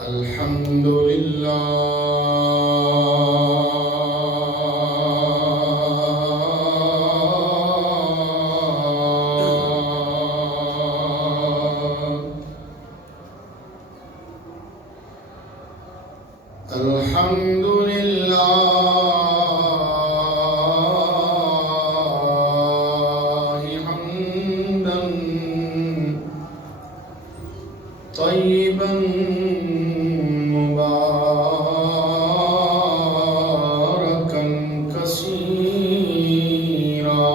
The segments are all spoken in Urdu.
الحمد لله حمدا طيبا مباركا كثيرا.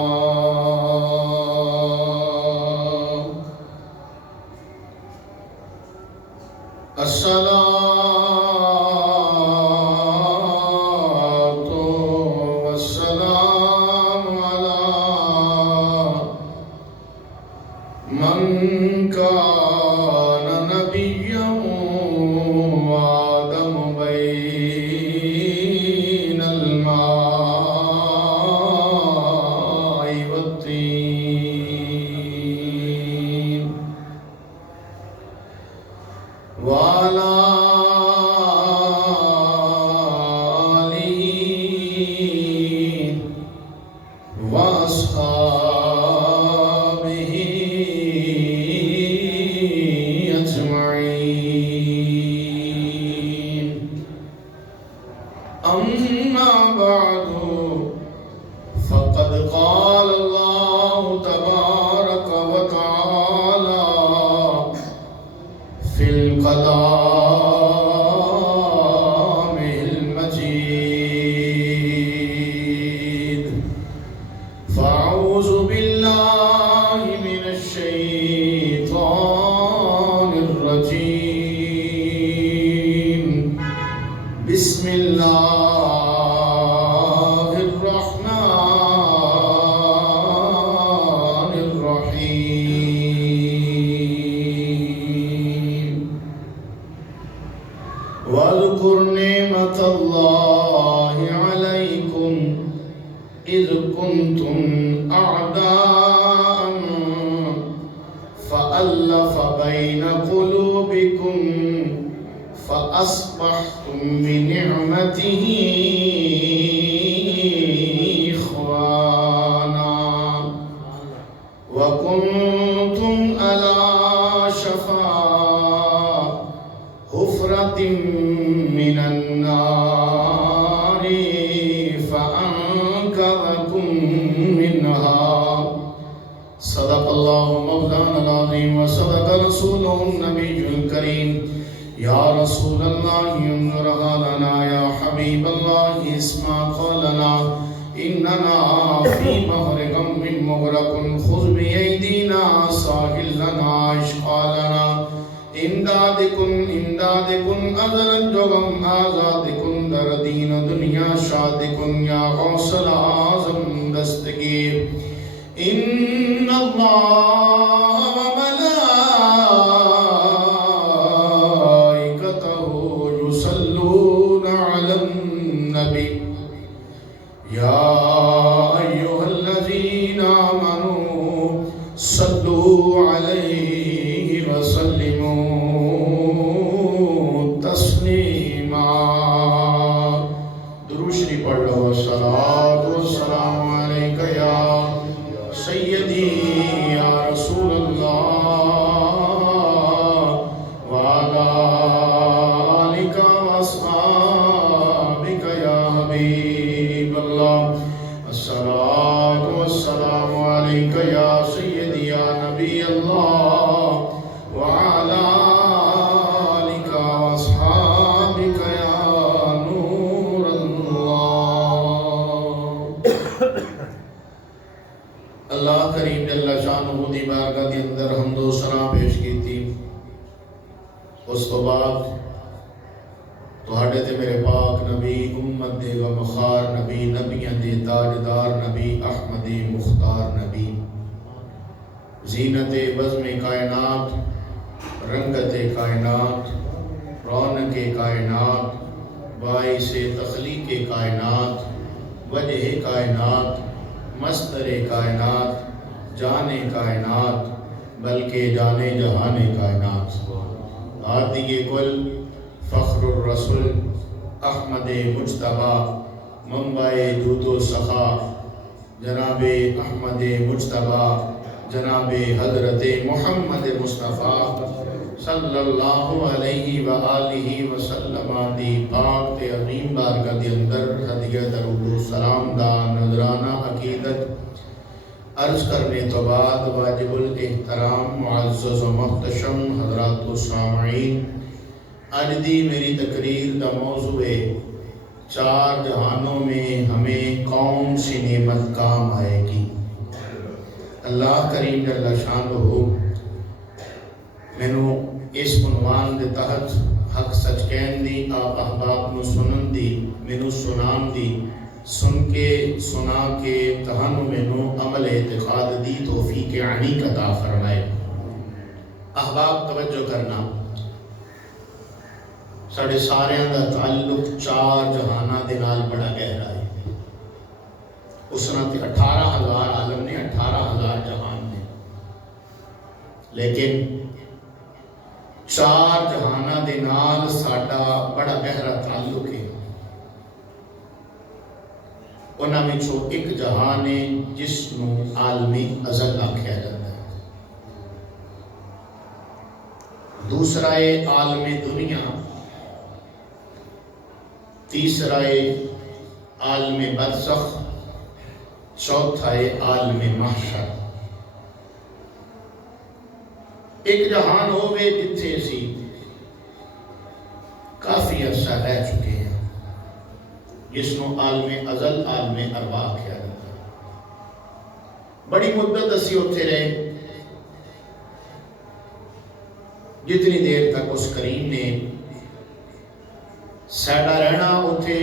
الصلاة والسلام على من كان نبيا وآدم بين الماء والطين وعلى آله وأصحابه أجمعين. أما بعد فقد قال الله تبارك وتعالى في الكلام المجيد: فأعوذ بالله من الشيطان الرجيم. بسم الله الرحمن الرحيم. واذكر نعمة الله عليكم إذ كنتم أعداء فألف بين قلوبكم فأصبحتم بنعمته إخوانا وكنتم على شفا حفرة من النار فأنقذكم منها. صدق الله مولانا العظيم وصدق رسوله النبي الكريم. يا رسول الله انظر حالنا، يا حبيب الله اسمع قولنا، إننا في بحر غم مغرق خذ بأيدينا ساحل لنا اشقالنا. امدادکن امدادکن ازرد جغم آزادکن در دین و دنیا شادکن یا غوث العظم دستگیر. ان اللہ وملائکتہ یصلون علی النبی یا ایہا الذین آمنوا صلوا علیہ وسلموا تسلیما. درود شریف پڑھ لو. الصلاۃ والسلام علیک یا سیدی یا رسول اللہ وعلی آلک واصحابک یا حبیب اللہ. الصلاۃ والسلام علیک یا سیدی یا نبی اللہ وعلی آلک واصحابک یا نور اللہ. اللہ کریم جل شانہ دی بارگاہ کے اندر حمد و ثنا پیش کیتی. اس تو بعد تہاڈے تے میرے پاک نبی امت دے غمخوار نبی نبیاں دے تاجدار نبی احمد مختار نبی زینت بزم کائنات رنگت کائنات رونق کائنات باعث تخلیق کائنات وجہ کائنات مصدر کائنات جان کائنات بلکہ جان جہان کائنات ہادی کل فخر الرسول احمد مجتبہ منبع دود و سخا جناب احمد مجتبہ جناب حضرت محمد مصطفیٰ صلی اللہ علیہ وآلہ وسلم دی پاک تے عظیم بارگاہ دے اندر ہدیہ درود و سلام دا نذرانہ عقیدت عرض کرنے تو بعد واجب الاحترام معزز و محتشم حضرات و سامعین، آج دی میری تقریر دا موضوع ہے چار جہانوں میں ہمیں کون سی نعمت کام آئے گی۔ اللہ کریم جل شانہ مینوں اس عنوان دے تحت حق سچ کہن دی، آپ احباب نو سنن دی، مینوں سنان دی، سن کے سنا کے تہنوں مینوں عمل اعتقاد دی توفیق عنی عطا فرمائے۔ احباب توجہ کرنا، ساڑھے سارے دا تعلق چار جہانہ دے نال بڑا گہرا ہے۔ اس نے 18,000 عالم نے، 18,000 جہان نے، لیکن چار جہانہ دے نال ساڑھا بڑا گہرا تعلق ہے۔ انہاں میں چھو ایک جہان ہے جس نو عالمی ازل آکھیا جاتا ہے، دوسرا ہے عالم دنیا، تیسرا ہے عالم برزخ، چوتھا ہے عالم محشر۔ ایک جہان ہوئے جتھے سی کافی عرصہ رہ چکے ہیں، جس نو عالم ازل عالم ارواح کیا جاتا ہے۔ بڑی مدت اسی اتھے رہے، جتنی دیر تک اس کریم نے سیڈا رہنا اتھے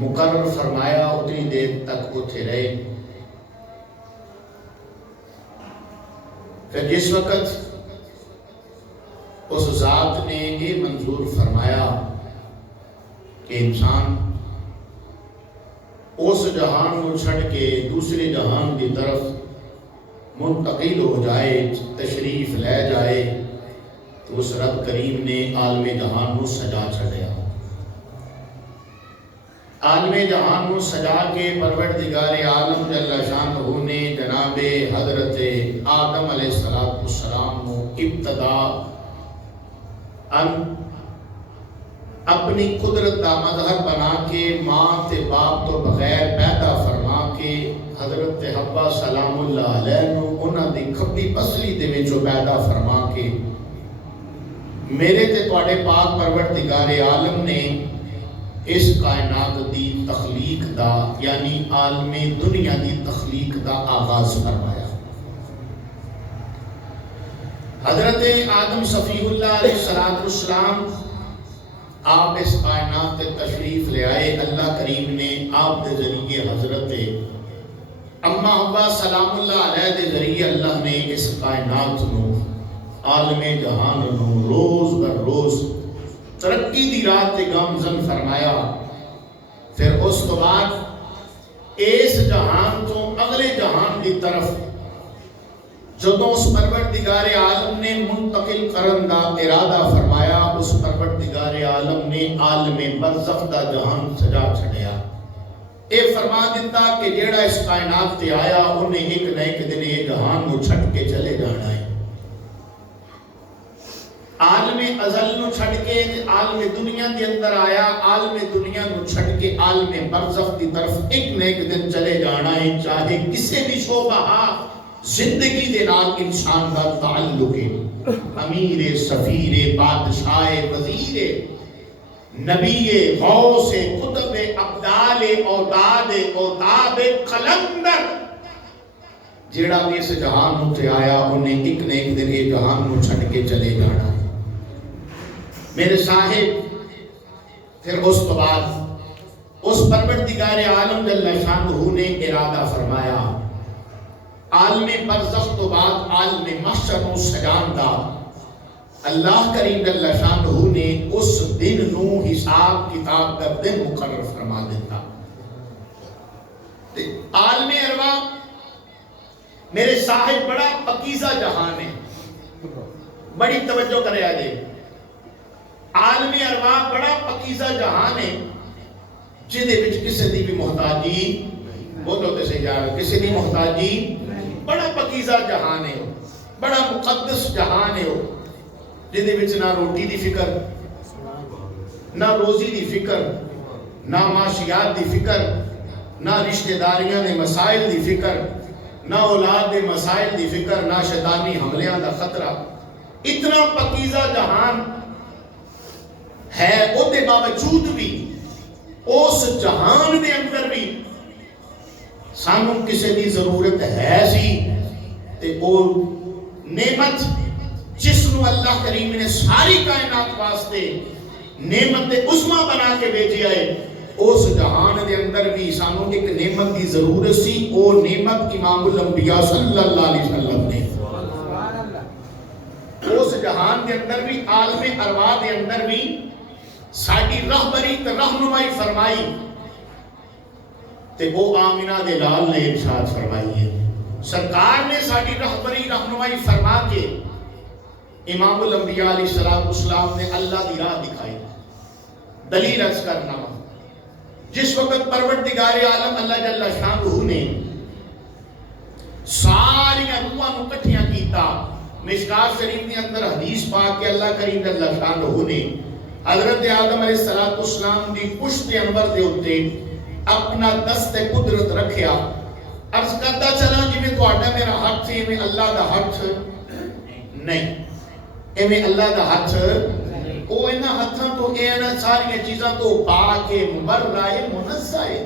مقرر فرمایا، اتنی دیر تک اتھے رہے۔ پھر جس وقت اس ذات نے یہ منظور فرمایا کہ انسان اس جہان کو چھڑ کے دوسرے جہان کی طرف منتقل ہو جائے، تشریف لے جائے، تو اس رب کریم نے عالم جہان کو سجا چھڑیا۔ عالم جہان کو سجا کے پروردگار عالم جل شانہ نے جناب حضرت آدم علیہ السلام کو ابتدا اپنی قدرت دا مظہر بنا کے ماں تے باپ تو بغیر پیدا فرما کے حضرت حوا سلام اللہ علیہ نو انہاں دی کھبی پسلی دے وچوں پیدا فرما کے میرے تے تواڈے پاک پروردگار عالم نے اس کائنات دی تخلیق دا یعنی عالم دنیا دی تخلیق دا آغاز فرمایا۔ حضرت آدم صفی اللہ علیہ السلام آپ اس کائنات تے تشریف لے آئے۔ اللہ کریم نے آپ دے ذریعے حضرت اما حوا سلام اللہ علیہ دے ذریعے اللہ نے اس کائنات نو عالم جہان نو روز بر روز ترقی دی راہ تے گامزن فرمایا۔ پھر اس تو بعد اس جہان تو اگلے جہان دی طرف جدوں اس پروردگار عالم نے منتقل کرن دا ارادہ فرمایا، اس پروردگار عالم نے عالم برزخ دا جہان سجا چھڑیا۔ اے فرما دیتا کہ جیڑا اس کائنات تے آیا انہیں ایک نہ ایک دن یہ جہان کو چھٹ کے چلے جانا ہے۔ عالم ازل نو چھڑ کے عالم دنیا کے اندر آیا، عالم دنیا نو چھڑ کے عالم برزخ کی طرف ایک نہ ایک دن چلے جانا ہے، چاہے کسے بھی شعبہ زندگی دے نال انسان کا تعلق ہے، امیر سفیر بادشاہ وزیر نبی غوث قطب ابدال اوداد اوتاب قلندر، جیڑا بھی اس جہان تے آیا انہیں ایک نہ ایک دن یہ جہان کو چھڑ کے چلے جانا ہے۔ میرے صاحب پھر اس کے بعد اس پروردگار عالم جل شانہ نے ارادہ فرمایا عالم برزخ تو بعد عالم محشر نو سجان دا اللہ کریم جل شانہ نے اس دن نو حساب کتاب کا دن مقرر فرما دیتا۔ عالم ارواح میرے صاحب بڑا پکیزہ جہان ہے، بڑی توجہ کرے آجے۔ عالم ارواح بڑا پکیزہ جہان ہے جہدے وچ کسی دی بھی محتاجی بولو تے صحیح یار کسی دی محتاجی بڑا پکیزہ جہان ہے بڑا مقدس جہان ہے جہدے وچ نہ روٹی دی فکر نہ روزی دی فکر نہ معاشیات دی فکر نہ رشتہ داریاں دے مسائل دی فکر نہ اولاد دے مسائل دی فکر نہ شیطانی حملیاں دا خطرہ اتنا پکیزہ جہان ہے او دے باوجود بھی اس جہان دے اندر بھی سانوں کسی دی ضرورت ہے سی تے او نعمت جس نو اللہ کریم نے ساری کائنات واسطے نعمت عظما بنا کے بھیجی ہے اس جہان دے اندر بھی سانوں ایک نعمت دی ضرورت سی او نعمت امام الانبیاء صلی اللہ علیہ وسلم نے اس جہان دے اندر بھی عالم ارواح دے اندر بھی ساڈی رہبری تے رہنمائی فرمائی تے وہ آمنہ دے لال نے ارشاد فرمائی ہے سرکار نے ساڈی رہبری رہنمائی فرما کے امام الانبیاء علیہ السلام نے اللہ دی راہ دکھائی دلیل عرض کرنا جس وقت پروردگار عالم اللہ جل شانہ نے ساری روحاں نو کٹھیاں کیتا مشکات شریف کے اندر حدیث پاک کہ اللہ کریم جل شانہ نے حضرت آدم علیہ السلام دی پشت انور دے اتے اپنا دست قدرت رکھیا عرض کرتا چلا جی میں تہاڈا میرا ہاتھ ہے میں اللہ دا ہاتھ نہیں میں اللہ دا ہاتھ او انہاں ہاتھاں تو انہاں ساری چیزاں تو پاک ہے مبرہ ہے منزہ ہے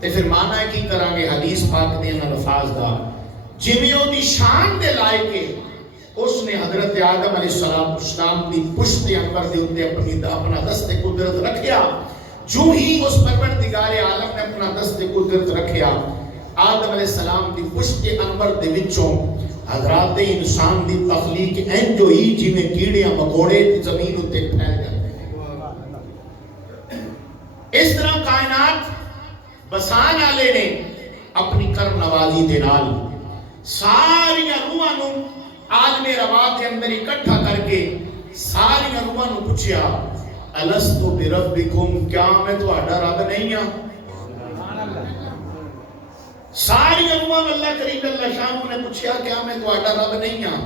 تے پھر معنی کی کران گے حدیث پاک دے انہاں الفاظ دا جویں او دی شان دے لائق ہے اس نے حضرت آدم علیہ السلام دی پشت انور دے اوتے اپنا دست قدرت رکھیا جو ہی اس پروردگار عالم نے اپنا دست قدرت رکھیا آدم علیہ السلام دی پشت انور دے وچوں حضرات انسان دی تخلیق این جو ہی جی میں کیڑیاں مکوڑے زمین اتے پھیل جاتے ہیں اس طرح کائنات بسان والے نے اپنی کرم نوازی دے نال ساری روحاں نو عالم رواح کے اندر اکٹھا کر کے ساری روحاں نو پوچھیا الستو بربکم کیا میں تہاڈا رب نہیں ہاں ساری روحاں اللہ کریم اللہ شانہ نے پوچھیا کیا میں تہاڈا رب نہیں ہاں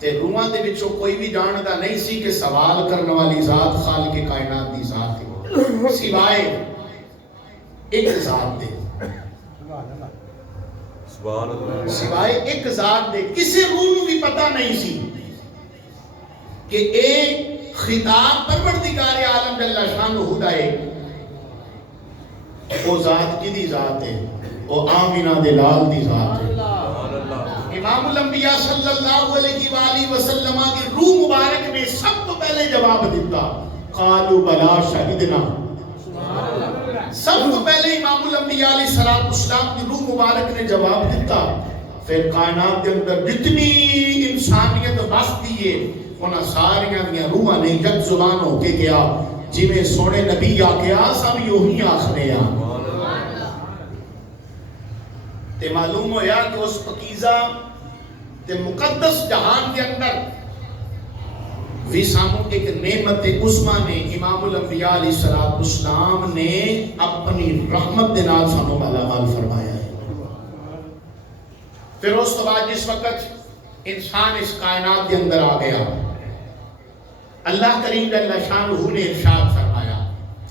تے روحاں دے وچوں کوئی بھی جاندا نہیں سی کہ سوال کرنے والی ذات خالق کائنات دی ذات ہے سوائے ایک ذات دے سوائے ایک ذات دے کسی روح نو بھی پتہ نہیں سی کہ اے خطاب پروردگار عالم جل شانہ دا ہے وہ ذات کی دی ذات ہے وہ آمنہ دے لال دی ذات ہے امام الانبیاء صلی اللہ علیہ وآلہ وسلم کی روح مبارک نے سب تو پہلے جواب دیتا قالوا بلا شہدنا سب تو پہلے امام الانبیاء علیہ السلام کی روح مبارک نے جواب دیتا پھر کائنات کے اندر جتنی انسانیت بستی ہے انہاں ساریاں دیا روحاں نے یک زبان ہو کے گیا جی میں سونے نبی آکیا سب یوہی آخرے تے معلوم ہویا کہ اس پکیزہ تے مقدس جہان کے اندر بھی ساموں ایک نعمت عظما نے امام الانبیاء علیہ السلام نے اپنی رحمت دے نال سانوں مالا مال فرمایا ہے پھر اس کے بعد جس وقت انسان اس کائنات کے اندر آ گیا اللہ کریم جل شانہ نے ارشاد فرمایا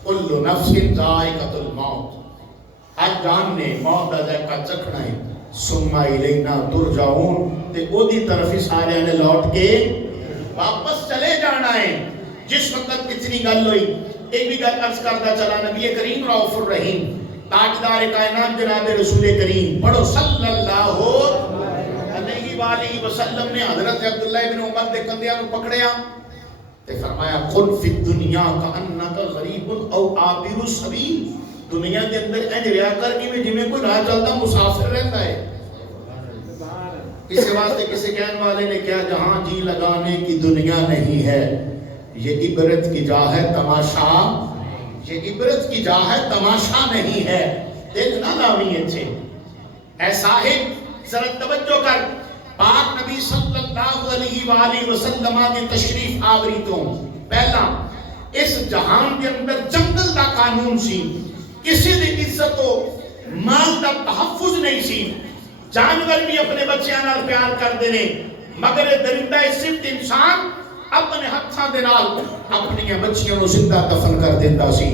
کل نفس ذائقۃ الموت ہر جان نے موت دا ذائقہ چکھنا ہے ثم الینا ترجعون تے او دی طرف ہی سارے نے لوٹ کے واپس چلے جانا ہے جس وقت اتنی گل ہوئی ایک بھی گل عرض کرتا چلا نبی کریم رؤوف الرحیم تاجدار کائنات جناب رسول کریم پڑھو صلی اللہ علیہ وآلہ وسلم نے حضرت عبداللہ بن عمر دے کندھیاں نو پکڑیا تے فرمایا کن فی الدنیا کانک غریب او عابر السبیل دنیا کے اندر انج رہا کر کہ جویں کوئی راہ چلتا مسافر رہتا ہے کسی واسطے کسی کہنے والے نے کیا جہاں جی لگانے کی دنیا نہیں ہے یہ عبرت کی جا ہے تماشا یہ عبرت کی جا ہے تماشا نہیں ہے دیکھنا لاوی اچھے اے صاحب ذرا توجہ کر پاک نبی صلی اللہ علیہ وآلہ وسلم دی تشریف آوری تو پہلا اس جہان کے اندر جنگل دا قانون سی، کسی دی عزت و مال دا تحفظ نہیں سی، جانور بھی اپنے بچیاں نال پیار کر دینے، مگر درندہ صرف انسان اپنے ہتھاں دے نال اپنی بچیاں نو زندہ دفن کر دیتا سی۔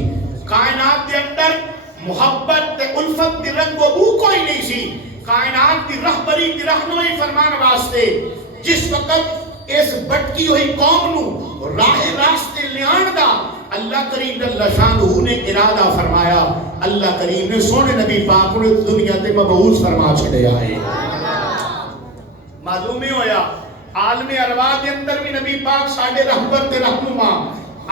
کائنات دے اندر محبت تے الفت دی رنگ و بو کوئی نہیں سی، کائنات دی رہبری دی رہنمائی فرمان واسطے جس وقت اس بٹکی ہوئی قوم نو راہ راستے لیان دا اللہ کریم اللہ شانہ نے ارادہ فرمایا، اللہ کریم نے سونے نبی پاک نے دنیا تے مبعوث فرما چھڑے آئے۔ معلوم ہی ہویا عالم ارواح دے اندر بھی نبی پاک ساڑھے رہبر تے رہنما،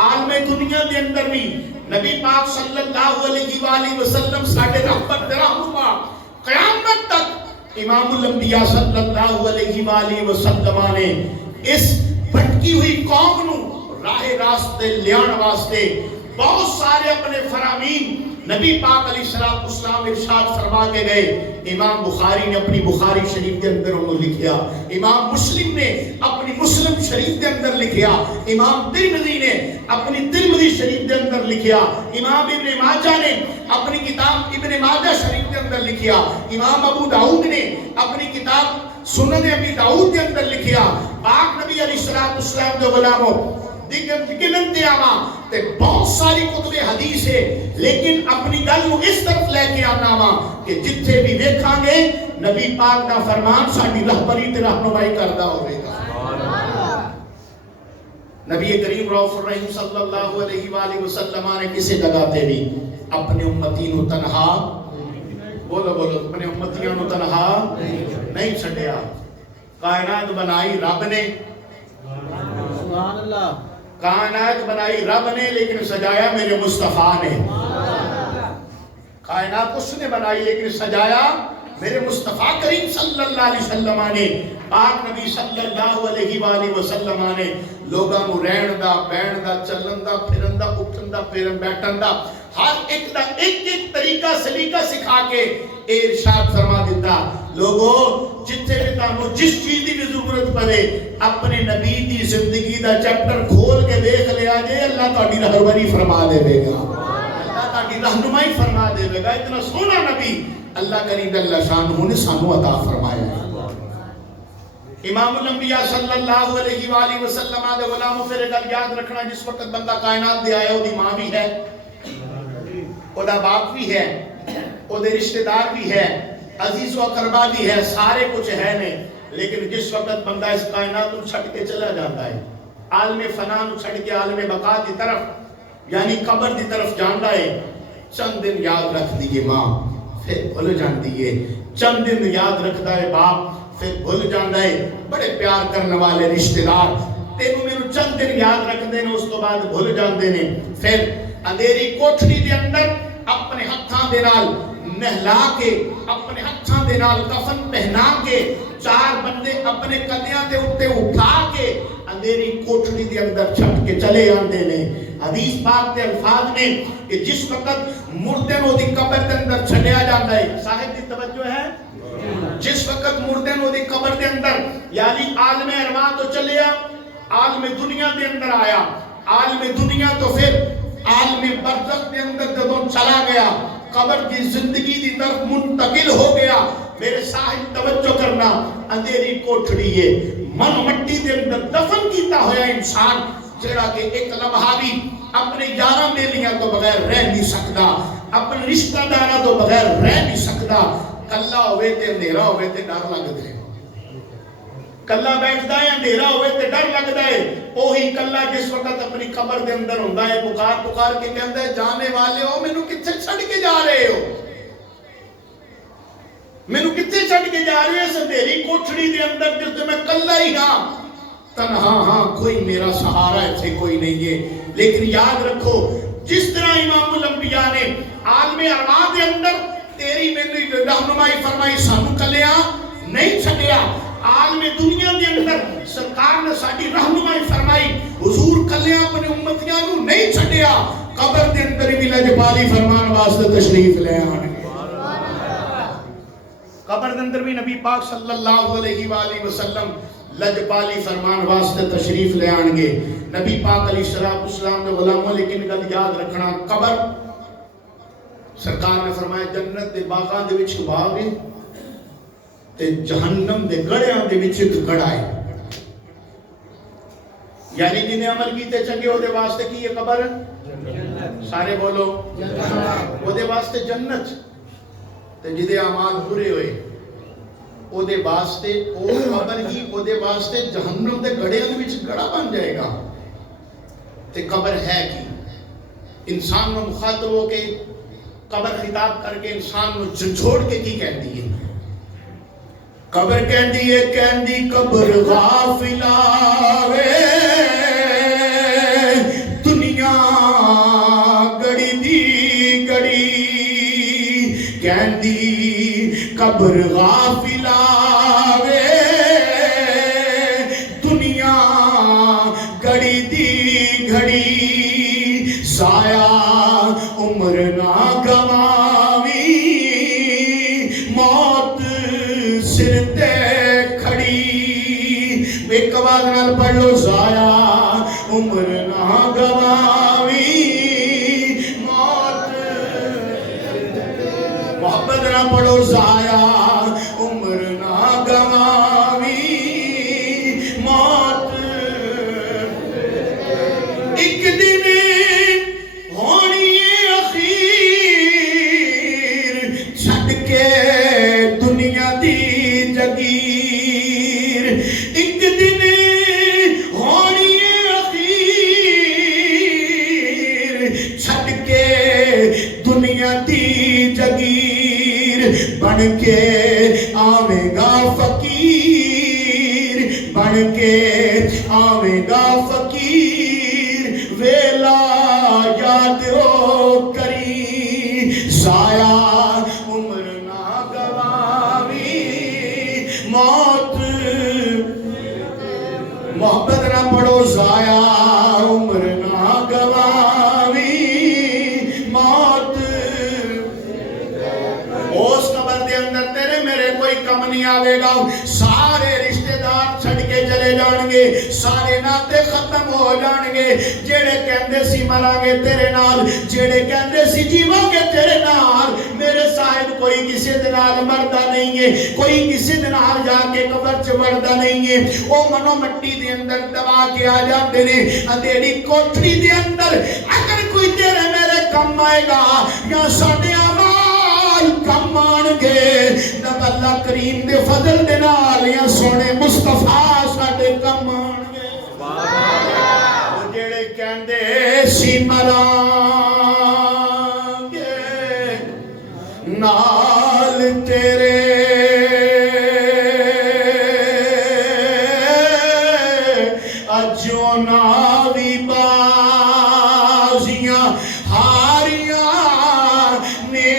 عالم دنیا دے اندر بھی نبی پاک صلی اللہ علیہ وآلہ وسلم ساڑھے رہبر تے رہنما، قیامت تک امام الانبیاء صلی اللہ علیہ وآلہ وسلم نے اس بھٹکی ہوئی قوم نو راہ راستے لیان واسطے بہت سارے اپنے فرامین نبی پاک علیہ السلام ارشاد فرما کے گئے۔ امام بخاری نے اپنی بخاری شریف کے اندر انہوں لکھیا، امام مسلم نے اپنی مسلم شریف کے اندر لکھیا، امام ترمذی نے اپنی ترمذی شریف کے اندر لکھیا، امام ابن ماجہ نے اپنی کتاب ابن ماجہ شریف کے اندر لکھیا، امام ابو داؤد نے اپنی کتاب سنن ابی داؤد کے اندر لکھیا۔ پاک نبی علیہ السلام جو غلاموں دکھن دیاواں تے بہت ساری کتب حدیث ہے، لیکن اپنی گل کو اس طرف لے کے آنا وا کہ جتھے بھی دیکھاں گے نبی پاک دا فرمان ساڈی رہبری تے رہنمائی کردا ہوے گا۔ نبی کریم رؤوف الرحیم صلی اللہ علیہ وآلہ وسلم نے کسی جگہ تے بھی اپنے امتی نو تنہا بولو اپنے امتیاں نو تنہا نہیں چھڈیا۔ کائنات بنائی رب نے، سبحان اللہ، کائنات بنائی رب نے لیکن سجایا میرے مصطفیٰ نے، کائنات اس نے بنائی لیکن سجایا میرے مصطفیٰ کریم صلی اللہ علیہ وسلم نے۔ پاک نبی صلی اللہ علیہ وآلہ وسلم نے لوگاں نو رہن دا، بہن دا، چلن دا، پھرن دا، اٹھن دا، پھرن بیٹھن دا ہر ایک دا ایک طریقہ سلیقہ سکھا کے ارشاد فرما دیتا، لوگوں جتنے بھی تانوں جس چیز دی بھی ضرورت پڑے اپنے نبی دی زندگی دا چیپٹر کھول کے دیکھ لیا جے، اللہ تہاڈی رہبری فرما دے گا، اللہ تہاڈی رہنمائی فرما دے گا۔ اتنا سونا نبی اللہ کریم اللہ شانہ نے سانو عطا فرمایا ہے۔ امام الانبیاء صلی اللہ علیہ وآلہ وسلم دے غلاموں پھر گل یاد رکھنا، جس وقت بندہ کائنات دے آیا، دی ماں بھی ہے، او دا باپ بھی ہے، او دے رشتہ دار بھی ہے، عزیز و اقربا بھی ہے، سارے کچھ ہے نے، لیکن جس وقت بندہ اس کائنات کو چھٹ کے چلا جاتا ہے، عالم فنا کو چھٹ کے عالم بقا دی طرف یعنی قبر دی طرف جاندا ہے، چند دن یاد رکھ دیئے ماں پھر بھول جان دیئے، چند دن یاد رکھتا ہے باپ پھر بھول جاندا ہے، بڑے پیار کرنے والے رشتہ دار تینوں میرے چند دن یاد رکھ دینے اس تو بعد بھول جان دینے، پھر اندھیری کوٹھڑی دے اندر اپنے ہتھاں دے نال نہلا کے، اپنے ہتھاں دے نال کفن پہنا کے، چار بندے اپنے کندیاں دے اٹھتے اٹھا کے اندھیری کوٹھڑی دے اندر چھٹ کے چلے آندے نے۔ حدیث پاک دے الفاظ نے کہ جس وقت مردے نو دی قبر دے اندر چھڑیا جاتا ہے، صاحب دی توجہ ہے، جس وقت مردے نو دی قبر دے اندر یعنی عالم ارواح تو چلیا، عالم دنیا دے اندر آیا، عالم دنیا تو پھر عالم برزخ دے اندر جدوں چلا گیا، قبر کی زندگی دی طرف منتقل ہو گیا۔ میرے صاحب توجہ کرنا، اندھیری کوٹھڑی ہے، من مٹی دے اندر دفن کیتا ہویا انسان جڑا کہ ایک لمحہ بھی اپنے یاراں بیلیاں تو بغیر رہ نہیں سکتا، اپنے رشتہ داراں تو بغیر رہ نہیں سکتا، کلا ہوئے تے اندھیرا ہوئے تے ڈر لگدا ہے، کلا بیٹھدا ہے اندھیرا ہوئے تے ڈر لگدا ہے، اوہی کلا جس وقت اپنی قبر دے اندر ہوندا ہے پکار پکار کے کہندا ہے جانے والے ہو مینوں کتھے چھڈ کے جا رہے ہو، مینوں کتھے چھڈ کے جا رہے ہو، اس اندھیری کوٹھڑی دے اندر جس میں کلا ہی ہاں، تنہا ہاں، کوئی میرا سہارا ایسے کوئی نہیں ہے۔ لیکن یاد رکھو جس طرح امام الانبیاء نے عالم ارواح دے اندر تیری میری رہنمائی فرمائی، سانو کلیا نہیں چھڈیا، عالم دنیا دے اندر سرکار نے ساڈی رہنمائی فرمائی، حضور کلیا اپنے امتیاں نو نہیں چھڈیا، قبر دے اندر بھی لجپالی فرمان واسطے تشریف لے آنے۔ قبر دے اندر بھی نبی پاک صلی اللہ علیہ وآلہ وسلم لجپالی فرمان واسطے تشریف لے آن گے. نبی پاک علیہ السلام نے غلاموں لیکن گل یاد رکھنا قبر سرکار نے فرمایا جنت دے باغاں دے وچ باغ ہے تے جہنم دے گڑیاں دے وچ ایک گڑا ہے. یعنی جنہیں عمل کیتے چنگے وہ دے واسطے کی یہ قبر سارے بولو وہ دے واسطے جنت تے جدے اعمال برے ہوئے وہ دے واسطے او قبر ہی وہ دے واسطے جہنم دے گڑیاں دے وچ گڑا بن جائے گا. تے قبر ہے کی انسان نو مخاطب ہو کے قبر خطاب کر کے انسان نو جھنجھوڑ کے کی کہندی ہے. قبر کہندی ہے کہندی قبر غافلا وے دنیا گڑی دی گڑی کہندی قبر غافلا وے دنیا گڑی دی گھڑی ضائع عمر نہ گواوی موت سر تے کھڑی. ایک آواز نال پڑھ لو ضائع عمر نہ گواوی موت. محبت نہ پڑھو ضائع عمر نہ گواوی موت. ایک دن ہونی اخیر چھڈ کے دنیا دی جگیر. ایک دن ہونی اخیر چھڈ کے دنیا دی جگیر. بن کے آویں گا فقیر بن کے آویں گا فقیر ویلا یاد او کری ضائع عمر نہ گواوی موت. محبت نہ پڑھو ضائع عمر نہ گواوی موت. اس قبر دے اندر تیرے میرے کوئی کم نہیں آوے گا. سارے رشتہ دار چھڑ کے چلے جان گے سارے ناتے ختم ہو جان گے. جیڑے کہندے سی مراں گے تیرے نال جیڑے کہندے سی جیواں گے تیرے نال میرے صاحب کوئی کسی دے نال مردا نہیں ہے کوئی کسی دے نال جا کے قبر چ وڑدا نہیں ہے. او منو مٹی دے اندر دبا کے آ جاندے نے اندھیری کوٹھڑی دے اندر. اگر کوئی تیرے میرے کم آئے گا یا ساڈے کم آن گے نہ اللہ کریم دے فضل دے نال یا سونے مصطفیٰ ساڈے کم آن گے. وہ جڑے کہندے سی مراں گے نال تیرے اجو ناوی بازیاں ہاریاں نے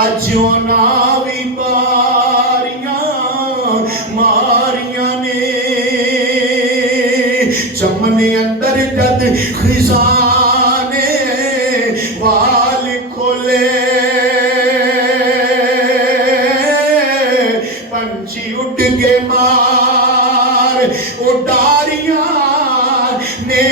اجو ناوی باریاں ماریاں نے چمنے اندر جد خزانے وال کھولے پنچھی اٹھ کے مار اڈاریاں نے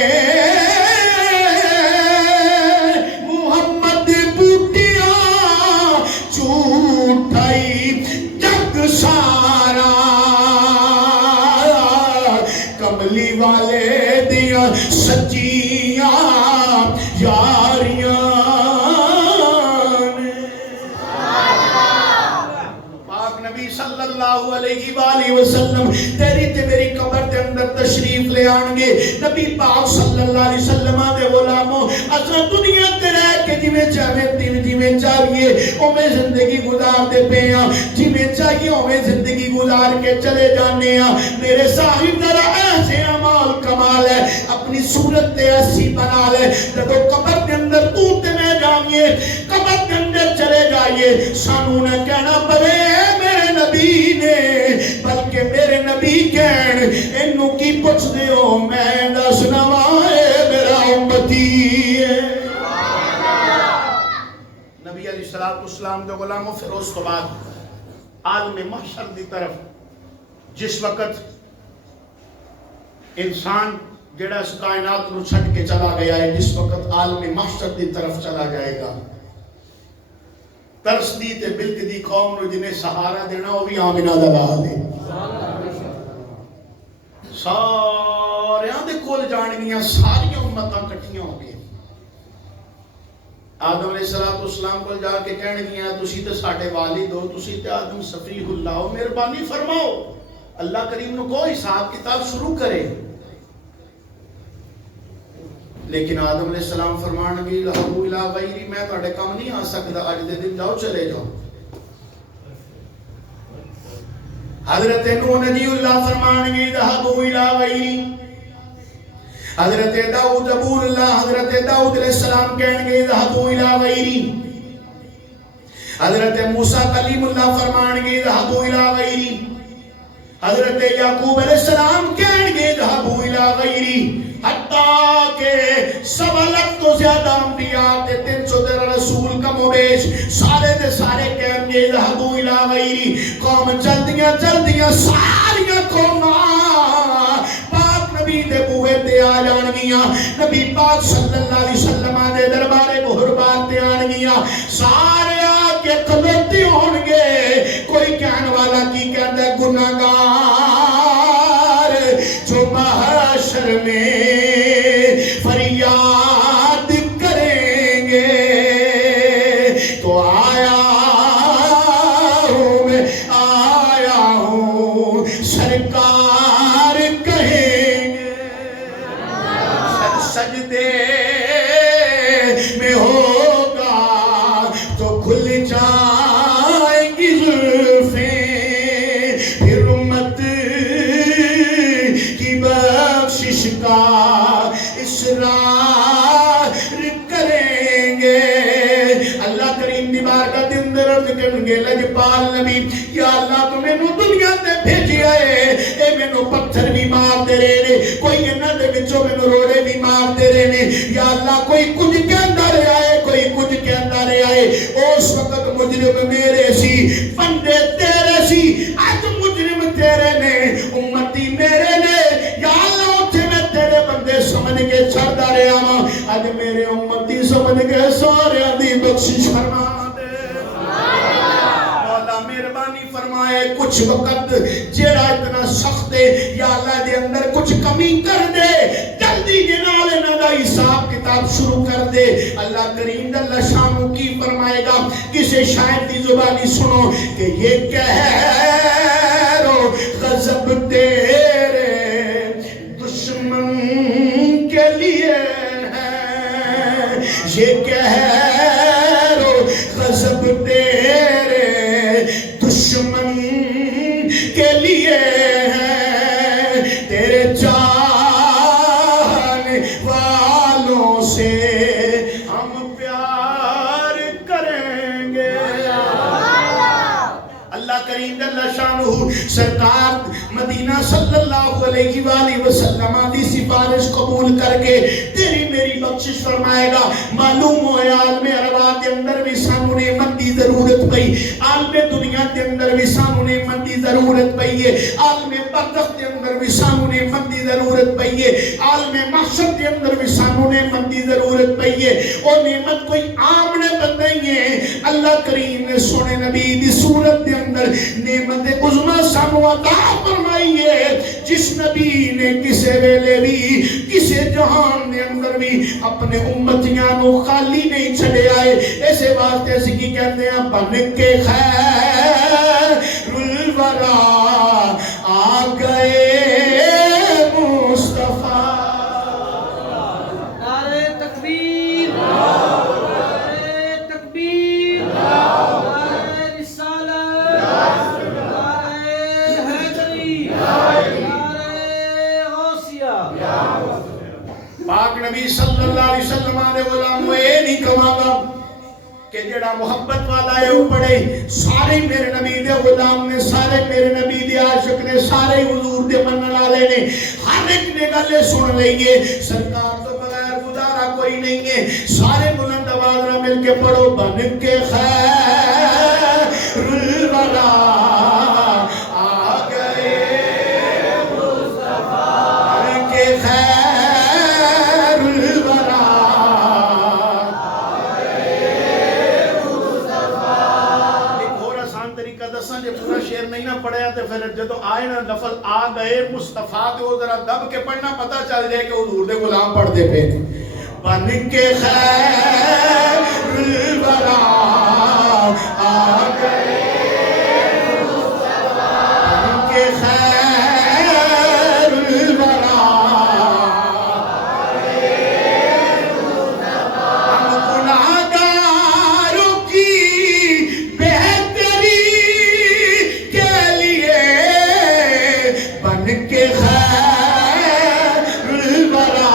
کملی والے دیا سچیاں یاریاں پاک نبی صلی اللہ علیہ وآلہ وسلم تیری تے میری قبر دے اندر تشریف لے آن گے. نبی پاک صلی اللہ علیہ وسلم دے غلاموں اصلا دنیا تے رہ کے جویں چاہیے اویں زندگی گزار دے پے ہاں جویں چاہیے اویں زندگی گزار کے چلے جانے ہاں. میرے صاحب ذرا ایسے اعمال کمال ہے اپنی صورت تے ایسی بنا لے جب قبر کے اندر تو تے میں جائیے قبر کے اندر چلے جائیے سانوں نہ کہنا پڑے میرے بہن اینو کی پوچھ دیو میں دسنا وائے میرا امتی ہے نبی علیہ السلام دے غلاموں پھر اس کو بعد عالم محشر دی طرف جس وقت انسان جڑا اس کائنات نو چھٹ کے چلا گیا ہے جس وقت عالم محشر دی طرف چلا جائے گا ترس دی تے بلک دی قوم نو جنہیں سہارا دینا وہ بھی آمینہ دبا دے سارے آدھے کول جانگیاں ساری امتاں کٹیاں ہو گئے آدم علیہ السلام کو جا کے کہنے گیا تسی تے ساڑھے والد ہو تسی تے آدم صفیح اللہ ہو مہربانی فرماؤ اللہ کریم نو کوئی حساب کتاب شروع کرے لیکن آدم علیہ السلام فرمان گی لہو الہ غیری میں تاڑے کم نہیں آ سکتا آج دے دن جاؤ چلے جاؤ حضرت نوح نبی اللہ فرمان گی لہو الہ غیری حضرت داؤد ابو اللہ حضرت داؤد علیہ السلام کہنے گے لہو الہ غیری حضرت موسیٰ کلیم اللہ فرمان گے لہو الہ غیری حضرت یعقوب علیہ السلام کہنے گے لہو الہ غیری حتیٰ کہ 1.25 لاکھ تو زیادہ انبیاء تے 313 رسول کم و بیش سارے دے سارے کہنے گے ذہبوا الی غیری قوم جلدیاں ساریاں قوماں پاک نبی دے بوئے تے آ جانگیاں نبی پاک صلی اللہ علیہ وسلم دے دربارے محربات تے آنگیاں سارے آکے کھلوتے ہونگے کوئی کہنے والا کی کہتا ہے گناہگار جو محشر میں فریاد کریں گے تو آیا ہوں سرکار کہیں گے سجدے میں ہوگا تو کھل جائیں گی زلفیں پھر امت کی بخشش کا اصرار کریں گے اللہ کریم دی بارگاہ دے اندر عرض کریں گے لجپال نبی یا اللہ تو میں نو دنیا تے بھیجی آئے اے میں نو پتھر بھی مار دے رہے نے کوئی انہ دے بچوں میں نو روڑے بھی مار دے رہے نے یا اللہ کوئی کچھ کے اندر آئے کوئی کچھ کے اندر آئے اس وقت مجرم میرے سی بندے تیرے سی آج مجرم تیرے نے امتی میرے نے یا اللہ بندے سمجھ کے چھڑ دارے آماں آج میرے امتی سمجھ کے سارے آدھی بخشش فرما دے مولا مہربانی فرمائے کچھ وقت جیڑا اتنا سخت ہے یا اللہ دے اندر کچھ کمی کر دے جلدی جنال ندا حساب کتاب شروع کر دے اللہ کریم اللہ شانو کی فرمائے گا کسے شاید دی زبانی سنو کہ یہ کہہ رو غضب تیرے دشمن کے لیے ہے یہ کہر و غضب تیرے دشمن کے لیے ہے تیرے چاہنے والوں سے ہم پیار کریں گے اللہ کریم اللہ شانہ سرکار مدینہ صلی اللہ علیہ وآلہ وسلم دی سفارش قبول کر کے تیری میری بخشش فرمائے گا معلوم ہو عالم عربات کے اندر بھی سانو نعمت دی ضرورت پئی عالم دنیا کے اندر بھی سانو نعمت دی ضرورت پئی ہے عالم برزخ کے اندر بھی سانو نعمت دی ضرورت پئی ہے عالم محشر کے اندر بھی سانو نعمت دی ضرورت پئی ہے اور نعمت کوئی عام نے بتائی ہے اللہ کریم نے سونے نبی دی صورت کے اندر نعمت عظمی سانو عطا فرمائی ہے جس نبی نے کسے ویلے بھی کسے جہان نے اندر بھی اپنے امتیاں نو خالی نہیں چھڑے آئے ایسے بات ایسی کی کہتے ہیں بن کے خیر الورا آ گئے مصطفیٰ نعرہ تکبیر نعرہ تکبیر نعرہ رسالت نعرہ حیدری نعرہ غوثیہ پاک نبی صلی اللہ علیہ وسلم نے غلام اے نہیں کہا گا کہ جڑا محبت والا ہے وہ پڑھے سارے میرے نبی دے غلام نے سارے میرے نبی دے عاشق نے سارے حضور دے منن والے نے ہر ایک نے گل سن لئیے سرکار تو بغیر گزارا کوئی نہیں ہے سارے بلند آواز نہ مل کے پڑھو بن کے خیر الورا آ گئے مصطفیٰ بن کے خیر الورا آ گئے مصطفیٰ ایک اور آسان طریقہ دساں جے پورا شعر نہیں نہ پڑھیا تے پھر جدو آئے نا لفظ آ گئے مصطفیٰ تے وہ ذرا دب کے پڑھنا پتہ چل جائے کہ حضور دے غلام پڑھتے پے بن کے خیر الورا آ گئے مصطفیٰ بن کے خیر الورا آ گئے مصطفیٰ ہم گناہگاروں کی بہتری کے لیے بن کے خیر الورا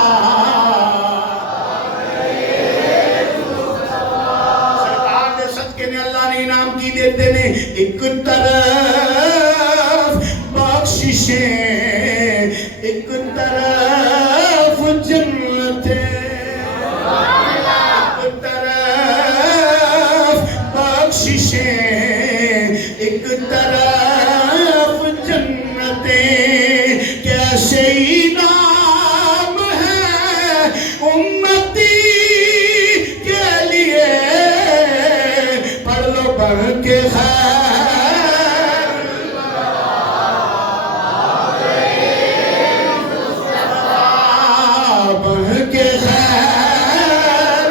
دیتے نے ایک طرف بخششیں ایک طرف جنتیں ایک طرف بخششیں ایک طرف جنتیں کیسے انعام ہے امتی کے لیے پڑھ لو بن کے خیر بن کے خیر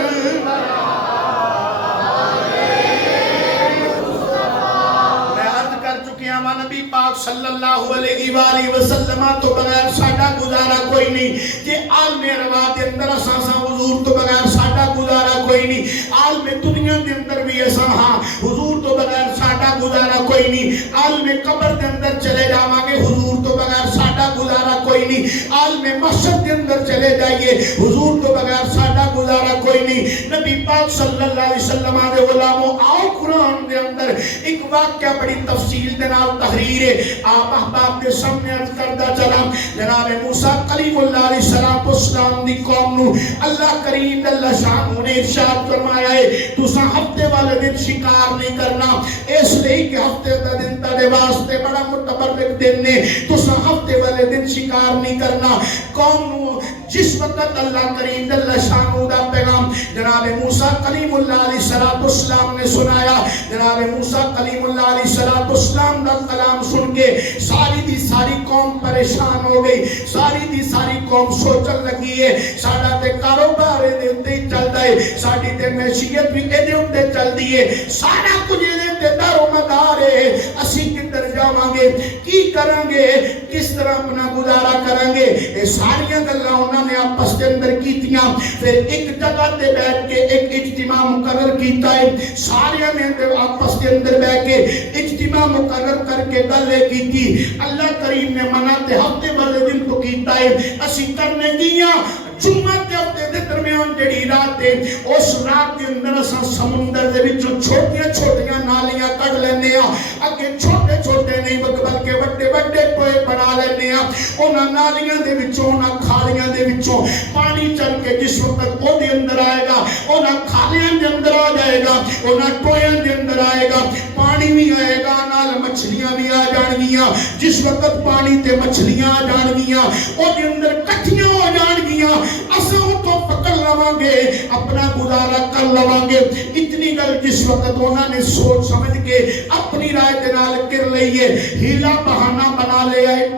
میں عرض کر چکے ہیں نبی پاک صلی اللہ علیہ وآلہ وسلم تو بغیر ساڈا گزارا کوئی نہیں کہ عالم روات کے اندر اساں حضور تو بغیر ساڈا گزارا کوئی نہیں عالم دنیا کے اندر بھی ایسا ہاں حضور تو بغیر ساڈا گزارا کوئی نہیں عالم قبر کے اندر چلے جاواں گے حضور تو بغیر ساڈا گزارا کوئی نہیں عالم محشر کے اندر چلے جائیے حضور تو بغیر ساڈا گزارا کوئی نہیں نبی پاک صلی اللہ علیہ وسلم دے غلاموں آؤ قرآن دے اندر ایک واقعہ بڑی تفصیل دے نال تحریر ہے آپ احباب کے سامنے عرض کردہ چلا جناب موسیٰ کلیم اللہ علیہ السلام دی قوم نو اللہ کریم اللہ شان نے ارشاد فرمایا ہے تساں ہفتے والے دن شکار نہیں کرنا اس لیے کہ ہفتے دا دن تاڑے واسطے بڑا متبرک دن نے تساں ہفتے والے دن شکار نہیں کرنا قوم نو جس وقت اللہ کریم اللہ شان دا پیغام جناب موسیٰ کلیم اللہ علیہ السلام نے سنایا جناب موسیٰ کلیم اللہ علیہ السلام دا کلام سن کے ساری دی ساری قوم پریشان ہو گئی ساری دی ساری قوم سوچن لگی ہے ساڈا تے کاروبار دے اوتے چلدا ہے ساڈی تے معیشت بھی دے اوتے چلدی ہے سارا کچھ دے تے دار و مدار ہے اسی کدھر جاواں گے کی کران گے کس طرح اپنا گزارا کران گے اے ساری گلاں انہاں نے آپس دے اندر کیتیاں پھر ایک جگہ تے بیٹھ کے ایک اجتماع مقرر کیتا ہے سارے نے آپس دے اندر بیٹھ کے اجتماع مقرر کر کے گل کیتی اللہ کریم نے منع تے ہفتے والے دن تو کیتا ہے اسی کرنے گیاں جمعہ کے ہفتے دے درمیان جڑی رات ہے اس رات کے اندر اساں سمندر دے وچوں چھوٹیاں چھوٹیاں نالیاں کڈ لیندے ہاں اگے چھوٹے چھوٹے نہیں بلکہ بڑے بڑے ٹوئے بنا لیندے ہاں انہاں نالیاں دے وچوں انہاں کھالیاں دے وچوں پانی چل کے جس وقت او دے اندر آئے گا انہاں کھالیاں دے اندر آ جائے گا انہاں ٹوئیاں دے اندر آئے گا پانی بھی آئے گا نال مچھلیاں بھی آ جان گیاں جس وقت پانی تے مچھلیاں آ جان گیاں او دے اندر کٹھیاں ہو جان گیاں اساں تو پکڑ لواں گے اپنا گزارا کر لواں گے اتنی گل جس وقت انہاں نے سوچ سمجھ کے اپنی رائے دے نال کر لئیے ہیلا بہانہ بنا لے آئے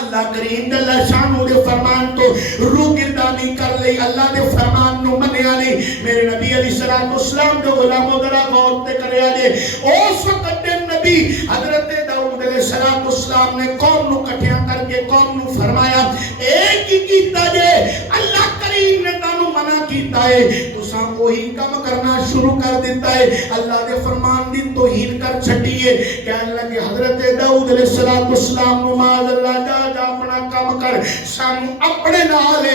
اللہ کریم اللہ شانو دے فرمان تو روح گردانی کر لئی اللہ دے فرمان نو منیا نہیں میرے نبی علیہ السلام دے غلاموں ذرا غور تے کریا جے اس وقت دے نبی حضرت داؤد علیہ السلام نے قوم نو کٹھیاں کر کے قوم نو فرمایا ایک ہی کیتا جے اللہ کریم نے تانوں منع کیتا ہے تساں وہی کام کرنا شروع کر دیتا ہے اللہ دے فرمان دی توہین کر چھڈی ہے کہنے لگے حضرت داؤد علیہ السلام نو معاذ اللہ جا اپنا کام کر سانو اپنے نال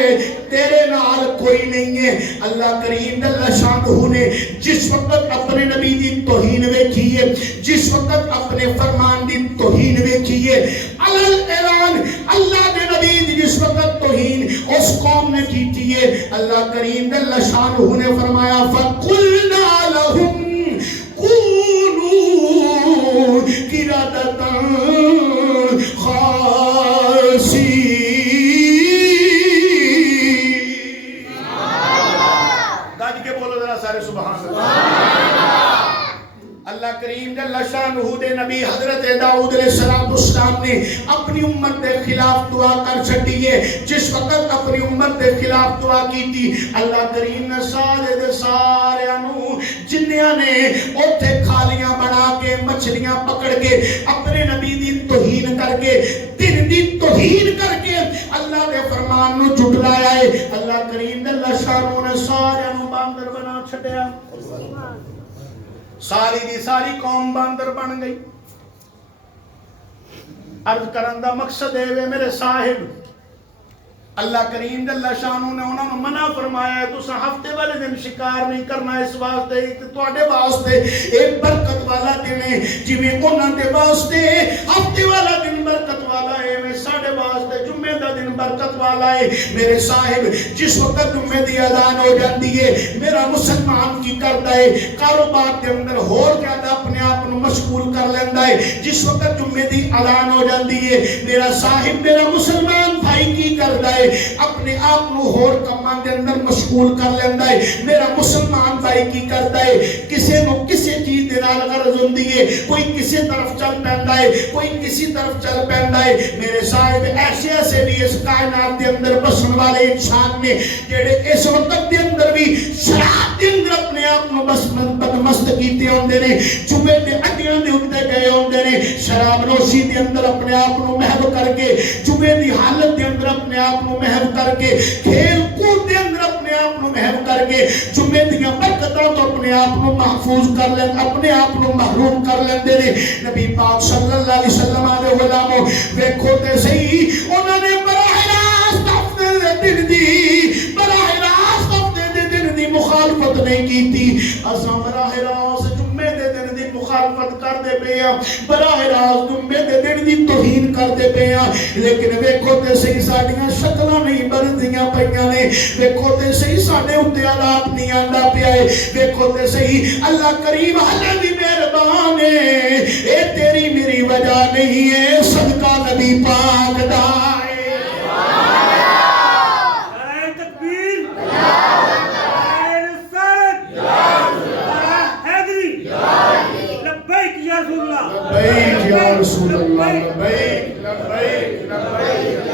تیرے نال کوئی نہیں ہے. اللہ کریم جل شانہ نے جس وقت اپنے نبی دی توہین ویکھی ہے, جس وقت اپنے فرمان دی توہین ویکھی ہے, علل اعلان اللہ دے نبی دی جس وقت توہین اس قوم نے کی ہے, اللہ کریم جل شانہ نے فرمایا فَقُلْنَا لَهُمْ كُونُوا قِرَدَةً خَاسِئِينَ. گاج کے بولو ذرا سارے سبحان اللہ. اللہ کریم جل شانہ دے نبی حضرت داؤد علیہ السلام نے اپنی امت دے خلاف دعا کر چھڈی ہے. جس وقت اپنی امت دے خلاف دعا کی تھی, اللہ کریم نے سارے دے سارے انو جنیاں نے اوتھے کھالیاں بنا کے مچھلیاں پکڑ کے اپنے نبی دی توہین کر کے دین دی توہین کر کے اللہ دے فرمان نو جھٹلایا ہے. اللہ کریم جل شانہ نے سارے انو باندر بنا چھڈیا. ساری دی ساری قوم باندر بن گئی. عرض کرن دا مقصد ہے میرے صاحب, اللہ کریم جل شانہ نے انہوں نے منع فرمایا ہے تساں ہفتے والے دن شکار نہیں کرنا. اس واسطے تواڈے واسطے ایک برکت والا دن ہے. جویں انہاں دے واسطے ہفتے والا دن برکت والا ہے, میں ساڈے واسطے جمعے دا دن برکت والا ہے. میرے صاحب جس وقت جمعے دی اذان ہو جاندی ہے, میرا مسلمان کی کردا ہے کاروبار دے اندر اور زیادہ اپنے آپ کو مشغول کر لیندا ہے. جس وقت جمعے دی اذان ہو جاندی ہے, میرا صاحب میرا مسلمان بھائی کی کردا ہے اپنے آپ کو اور کماں دے اندر مشغول کر لیندا ہے. میرا مسلمان بھائی کی کردا ہے کسے نو کسے چیز دے نال غرض ہوندی ہے, کوئی کسے طرف چل پیندا ہے, کوئی کسی طرف چل پیندا ہے. میرے صاحب ایسے بھی اس کائنات دے اندر بسن والے انسان نے جڑے اس وقت دے اندر بھی شراب دے اندر اپنے آپ کو بس بدمست کیتے ہوندے نے, جمعے دے اڈیاں دے اوتے گئے ہوندے نے, شراب نوشی دے اندر اپنے آپ کو محو کر کے, جمعے دی حالت دے اندر اپنے آپ کو محو کر کے, کھیل کود دے اندر اپنے آپ کو محو کر کے, جمعے دیاں برکتاں تو اپنے آپ کو محفوظ کر لین, اپنے آپ کو محروم کر لیندے نے. نبی پاک صلی اللہ علیہ وسلم دے غلاموں ویکھو تے صحیح, انہاں نے براہ راست ہفتے دے دن دی براہ راست ہفتے دے دن دی مخالفت نہیں کیتی. اساں براہ راست جمعے دے دن دی مخالفت کردے پے ہاں, براہ راست جمعے دے دن دی توہین کردے پے ہاں, لیکن ویکھو تے صحیح ساڈیاں شکلاں نہیں بدلدیاں پیاں نے. ویکھو تے صحیح ساڈے اوتے عذاب نہیں آندا پیا ہے. ویکھو تے صحیح اللہ کریم اللہ دی مہربان ہے, اے تیری میری وجہ نہیں ہے, صدقہ نبی پاک دا ہے. نعرہ تکبیر, نعرہ رسالت, نعرہ حیدری, لبیک یا رسول اللہ, لبیک یا رسول اللہ, لبیک لبیک لبیک.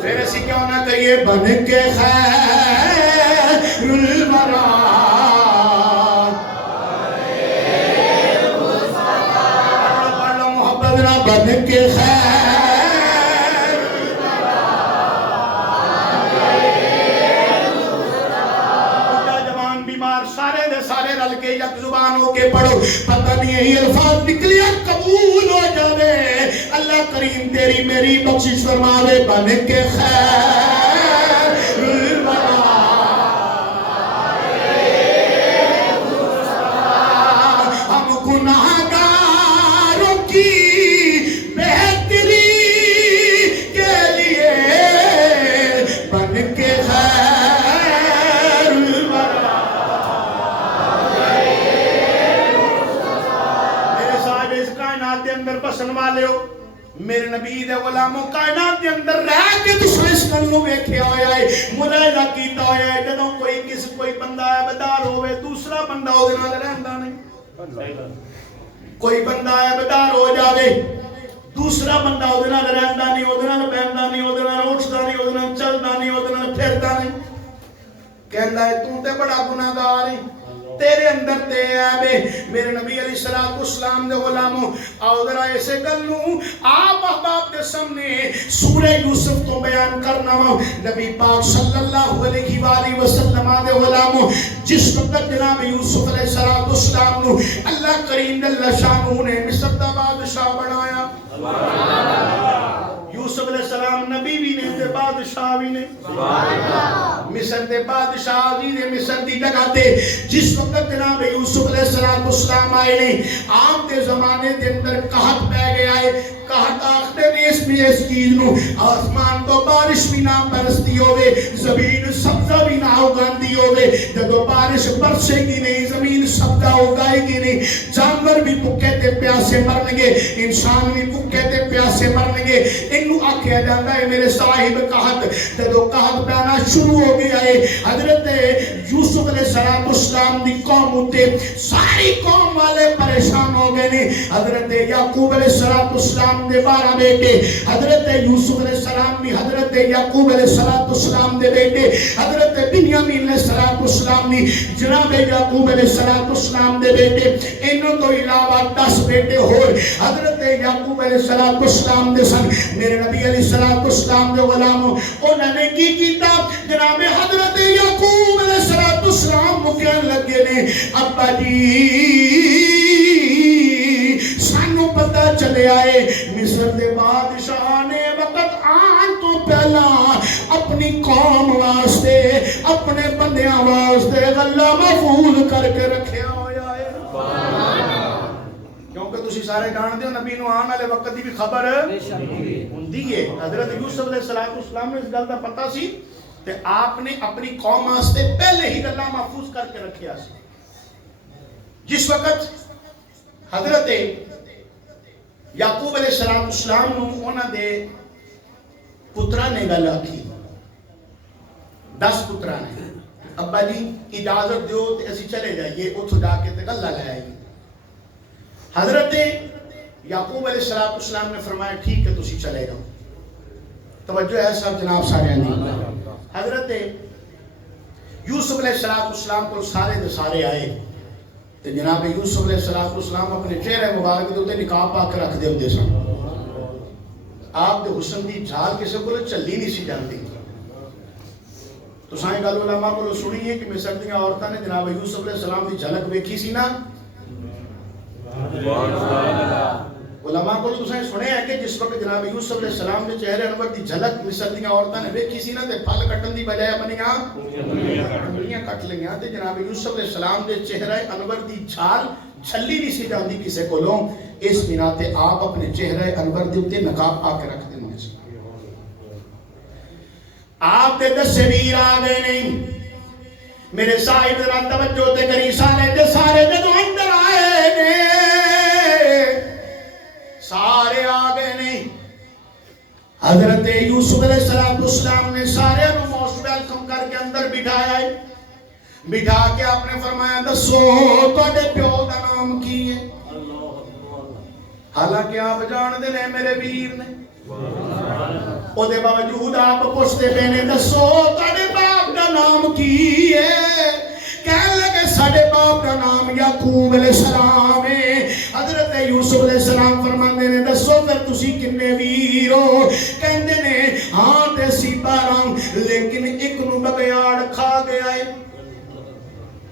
پھر اسی کیوں نہ کہیے بن کے خیر الورا, بڑا محبت نہ بن کے خیر سارے رل کے یک زبان ہو کے پڑھو, پتہ نہیں یہی الفاظ نکلیا قبول ہو جاوے. اللہ کریم تیری میری بخشش فرماوے بن کے خیر الورا, ہم گناہگاروں کی بہتری کے لیے بن کے خیر الورا. کائنات دے اندر بسن والے ہو, میرے نبی دے غلاموں کائنات دے اندر رہ کے تساں اس گل نوں ویکھیا ہویا ہے, ملاحظہ کیتا ہویا ہے. جدوں کوئی بندہ عیبدار ہوے, دوسرا بندہ او دے نال رہندا نہیں. کوئی بندہ عیبدار ہو جاوے, دوسرا بندہ او دے نال رہندا نہیں, او دے نال بہندا نہیں, او دے نال اٹھدا نہیں, او دے نال چلدا نہیں, او دے نال پھردا نہیں. کہندا ہے تو تے بڑا گناہگار ہے, تیرے اندر تے آبے. میرے نبی علیہ الصلوۃ والسلام دے غلاموں آؤ ذرا ایسے گل نوں آپ احباب دے سامنے سورہ یوسف تو بیان کرنا وا. نبی پاک صلی اللہ علیہ وآلہ وسلم دے غلاموں جس وقت جناب یوسف علیہ الصلوۃ والسلام نو اللہ کریم جل شانہ نے مصر دا بادشاہ بنایا, یوسف علیہ السلام نبی بھی نے تے بادشاہ بھی نے مصر دے بادشاہ بھی نے مصر دی جگہ تے جس وقت جناب یوسف علیہ السلام آئے نے عام دے زمانے دے اندر قحط پہ گیا ہے قحط آخر نے اس چیز نو آسمان تو بارش بھی نہ برستی ہوئے زمین سبزہ بھی نہ اگاندی ہوئے جدو بارش برسے گی نہیں زمین سبزہ اگائے گی نہیں جانور بھی بھوکے تے پیاسے مرن گے انسان بھی بھوکے تے پیاسے مرن گے انہوں آکھیا جاتا ہے میرے صاحب قحط جدو قحط پیانا شروع ہو گیا ہے حضرت یوسف علیہ السلام دی قوم ہوتے ساری قوم والے پریشان ہو گئے نے حضرت یعقوب علیہ السلام دے 12 بیٹے حضرت یوسف علیہ السلام بھی حضرت یعقوب علیہ السلام دے بیٹے حضرت بنیامین علیہ السلام بھی جناب یعقوب علیہ السلام دے بیٹے انہوں تو علاوہ 10 بیٹے اور حضرت یعقوب علیہ السلام دے سن میرے نبی علیہ السلام دے غلاموں انہوں نے کی کیتا جناب حضرت یعقوب علیہ السلام مکین لگے نے ابا جی سانو پتہ چلے آئے مصر دے بادشاہ نے وقت آن تو پہلا اپنی قوم واسطے اپنے بندیاں واسطے غلہ محفوظ کر کے رکھیا ہویا ہے کیونکہ تسی سارے جانتے ہو نبی نو آن والے وقت دی بھی خبر ہوندی ہے حضرت یوسف علیہ السلام نے اس گل دا پتہ سی تے آپ نے اپنی قوم واسطے پہلے ہی غلہ محفوظ کر کے رکھیا سی جس وقت حضرت یعقوب علیہ السلام نو انہاں دے پترا نے گل آکھی 10 پترا نے ابا جی اجازت دیو تے اسی چلے جائیے اتھو جا کے تے گلہ لے آئیے حضرت یعقوب علیہ السلام نے فرمایا ٹھیک ہے تسی چلے جاؤ توجہ ہے صاحب جناب سارے آنے حضرت یوسف علیہ السلام کو سارے دے سارے آئے تو جناب یوسف علیہ السلام اپنے چہرے مبارک دے نقاب پا کے رکھ دے ہوندے سن آپ دے حسن دی جھال کسے کو چلی نہیں سی جانتی تو سائیں گل علماء کو سنی ہے کہ مصر دیاں عورتاں نے جناب یوسف علیہ السلام دی جھلک ویکھی سی نا علماء کو تو سائیں سنے ہے کہ جس وقت جناب یوسف علیہ السلام دے چہرے انور دی جھلک مصر دیاں عورتاں نے ویکھی سی نا تے پھل کٹن دی بجائے بنیاں انگلیاں کٹ لیاں تے جناب یوسف علیہ السلام دے چہرے انور دی جھال چھلی نہیں سی جاندی کسے کولوں اس بنا تے آپ اپنے چہرے انور دے اوتے نقاب آ کے رکھ دے ہوندے سن آپ دے دسے ویر آ گئے نہیں میرے صاحب ذرا توجہ تے کری سارے جدوں اندر آئے نے سارے آ گئے نہیں حضرت یوسف علیہ السلام نے سارے نو موسٹ ویلکم کر کے اندر بٹھایا ہے بٹھا کے آپ نے فرمایا دسو تواڈے پیو دا نام کی ہے حالانکہ آپ جانتے ہیں میرے ویر نے او دے باوجود آپ پوچھتے پے نے دسو تواڈے باپ دا نام کی ہے کہنے لگے ساڈے باپ دا نام یعقوب علیہ السلام ہے حضرت یوسف علیہ السلام فرماندے نے دسو پھر تسی کنے ویر ہو کہندے نے ہاں تے سی 12 لیکن ایک نو بگیاڑ کھا گیا ہے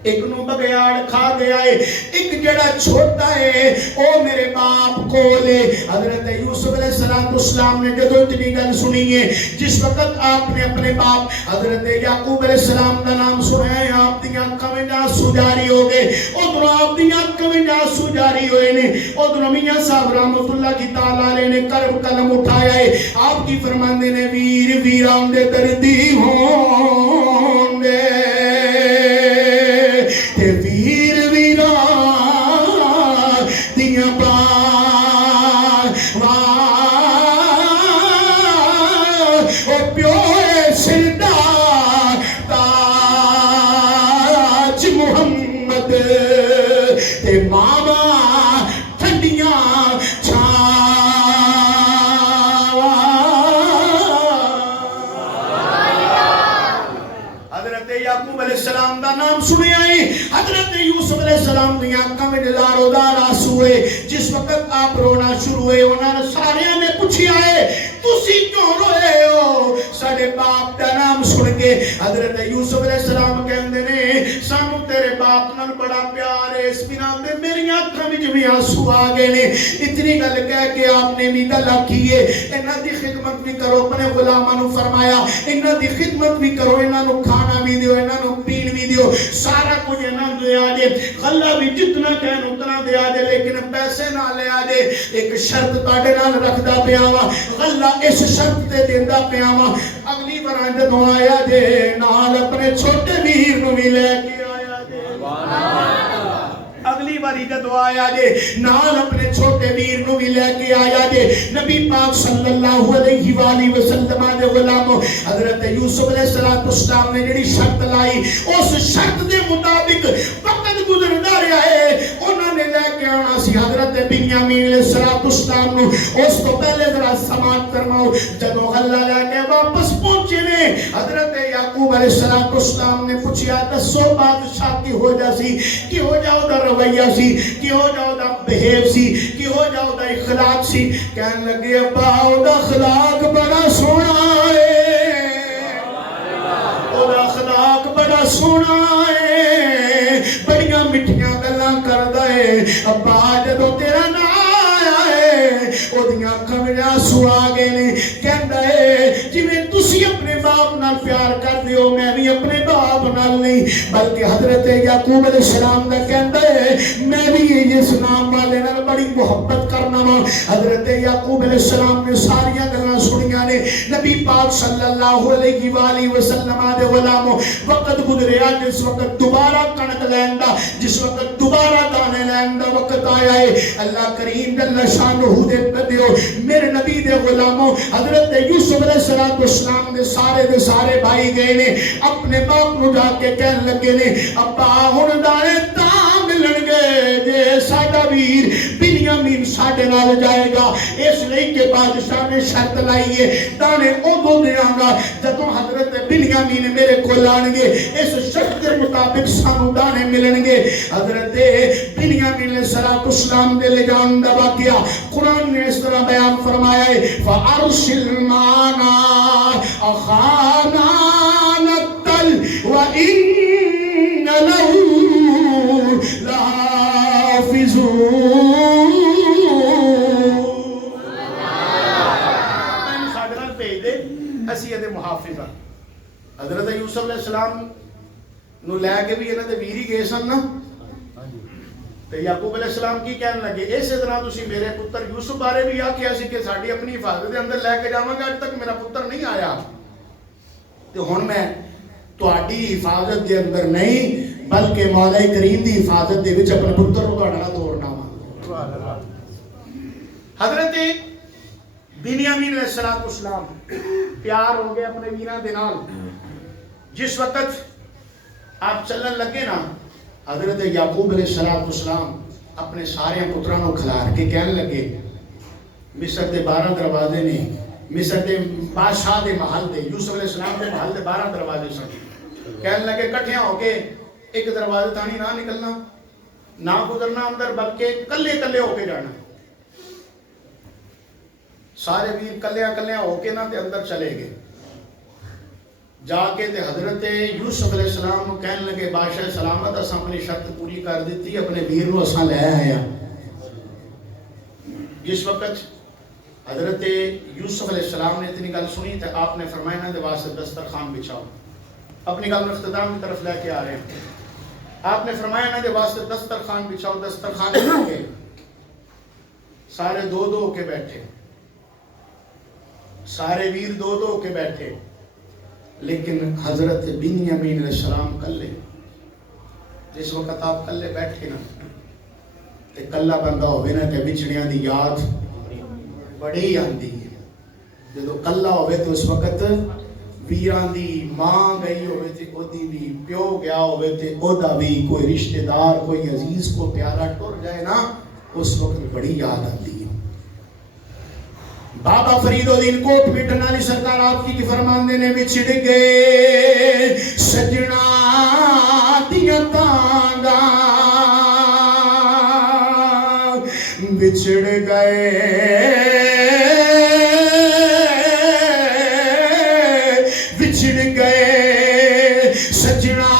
ایک نو بگیاڑ کھا گیا ہے ایک جڑا چھوٹا ہے او میرے باپ کو لے حضرت یوسف علیہ السلام نے جدو اتنی گل سنی ہے جس وقت آپ نے اپنے باپ حضرت یعقوب علیہ السلام کا نام سنا ہے آپ دی آنکھاں وچ آنسو جاری ہو گئے ادھر آپ دی آنکھاں وچ آنسو جاری ہوئے نے ادھر میاں صاحب رحمۃ اللہ کی تعالی علیہ نے قلم اٹھایا ہے آپ کی فرماندے نے ویر ویران دے دردی ہون دے ویر ویرا دیاں او پیو سردا تاج محمد تے ماما ٹھنڈیاں یعقوب علیہ السلام دا نام سنیا ہے حضرت یوسف علیہ السلام دی آنکھاں وچ دارو دار آنسو ہوئے جس وقت آپ رونا شروع ہوئے انہاں نے سارے نے پوچھیا ہے تسی کیوں روئے ہو ساڈے باپ دا نام سن کے حضرت یوسف علیہ السلام کہندے نے سانو تیرے باپ نال بڑا پیار ہے اس بنا تے میری آنکھاں وچ بھی آنسو آ گئے نے اتنی گل کہہ کے آپ نے بھی گل آکھی ہے انہاں دی خدمت بھی کرو اپنے غلاماں نو فرمایا انہاں دی خدمت بھی کرو انہاں نو کھانا بھی دیو انہاں نو پین بھی دیو سارا کچھ انہاں نو دے آ جے غلہ بھی جتنا کہن اتنا دے آ جے لیکن پیسے نہ لے آ جے ایک شرط تواڈے نال رکھدا پیا وا غلہ اس شرط تے دیندا پیا وا اگلی بار جدوں آیا جے نال اپنے چھوٹے ویر نو بھی لے کے آیا جے اگلی باری جدو آیا جے نال اپنے چھوٹے ویر نو بھی لے کے آیا جے نبی پاک صلی اللہ علیہ وآلہ وسلم دے غلاموں حضرت یوسف علیہ السلام نے جڑی شرط لائی اس شرط دے مطابق وقت گزردا رہا ہے انہاں نے لے کے آنا سی حضرت بنیامین علیہ السلام نو اس تو پہلے ذرا سماعت فرماؤ جدو غلہ لے کے واپس پہنچے نے حضرت یعقوب علیہ السلام نے پوچھا دسو بادشاہ کی ہو جا سی کی ہو جاؤ دا رویہ سی کی ہو جاؤ دا بہیو سی کی ہو جاؤ دا اخلاق سی کہنے لگے ابا او دا اخلاق بڑا سونا ہے او دا اخلاق بڑا سونا ہے بڑیاں مٹھیاں گلاں کردا ہے ابا جدوں تیرا نا آیا ہے او دیاں اکھاں وچ آنسو آ گئے نے کہندا ہے جویں تسی اپنے باپ نال پیار کردے ہو میں بھی اپنے باپ نال نہیں بلکہ حضرت یعقوب علیہ السلام دا کہندا ہے میں بھی اس نام والے نال بڑی محبت کرنا وا حضرت یعقوب علیہ السلام نے ساریاں گلاں سنیاں نے نبی پاک صلی اللہ علیہ وآلہ وسلم دے غلاموں وقت گزریا جس وقت دوبارہ کنک لین دا جس وقت دوبارہ دانے لین دا وقت آیا ہے اللہ کریم جل شانہ دے دیو میرے نبی دے غلاموں حضرت یوسف علیہ السلام دے سارے بھائی گئے نے اپنے باپ نو جا کے کہن لگے نے ابا ہن دانے تاں ملن گے جے ساڈا ویر بنیامین ساڈے نال جائے گا اس لئی کہ بادشاہ نے شرط لائی ہے دانے اودوں دیاں گا جدوں حضرت بنیامین میرے کول آن گے اس شرط کے مطابق سانو دانے ملن گے حضرت بنیامین علیہ السلام دے لے جان دا واقعہ قرآن نے اس طرح بیان فرمایا ہے فَأَرْسِلْ مَعَنَا أَخَانَا نَبْتَلْ وَإِنَّ لَهُ لَحَافِظُونَ ساڈے نال بھیج دے اسی دے محافظ ہاں حضرت یوسف علیہ السلام نو لے کے بھی انہاں دے ویر ہی گئے سن نا تے یعقوب علیہ السلام کی کہنے لگے اسی طرح تسی میرے پتر یوسف بارے بھی آکھیا سی کہ ساڈی اپنی حفاظت دے اندر لے کے جاواں گا اج تک میرا پتر نہیں آیا تے ہن میں تہاڈی حفاظت دے اندر نہیں بلکہ مولا کریم دی حفاظت دے وچ اپنے پتر نوں تہاڈا نال توڑنا وا حضرت بنیامین علیہ السلام پیار ہو گئے اپنے ویراں دے نال جس وقت آپ چلن لگے نا حضرت یعقوب علیہ السلام اپنے سارے پتروں کو کھلار کے کہنے لگے مصر دے 12 دروازے نے مصر دے بادشاہ دے محل دے یوسف علیہ السلام دے محل دے 12 دروازے سن کہنے لگے کٹھیاں ہو کے ایک دروازے تانی نہ نکلنا نہ گزرنا اندر بلکہ کلے کلے ہو کے جانا سارے ویر کلیاں کلیاں ہو کے نہ تے اندر چلے گئے جا کے تے حضرت یوسف علیہ السلام کو کہنے لگے بادشاہ سلامت اساں اپنی شرط پوری کر دیتی اپنے ویر نو اساں لے آیا جس وقت حضرت یوسف علیہ السلام نے اتنی گل سنی تے آپ نے فرمایا نہ دے واسطے دسترخوان بچھاؤ اپنی گل میں اختتام کی طرف لے کے آ رہے ہیں آپ نے فرمایا نہ دے واسطے دسترخوان بچھاؤ دسترخوان بچھا کے سارے دو دو ہو کے بیٹھے سارے ویر دو دو ہو کے بیٹھے لیکن حضرت بنیامین علیہ السلام کلے جس وقت آپ کلے بیٹھے نا تے کلا بندہ ہوئے نا تے بچڑیاں دی یاد بڑی آندی ہے جدو کلا ہوئے تو اس وقت ویران دی ماں گئی ہوئے تے او دی بھی پیو گیا ہوئے تے او دا بھی کوئی رشتہ دار کوئی عزیز کو پیارا ٹر جائے نا اس وقت بڑی یاد آتی ہے بابا فرید الدین کوٹ مٹن والی سرکار آپ کی فرماندے نے بچھڑ گئے سجنا دیاں تانگاں بچھڑ گئے سجنا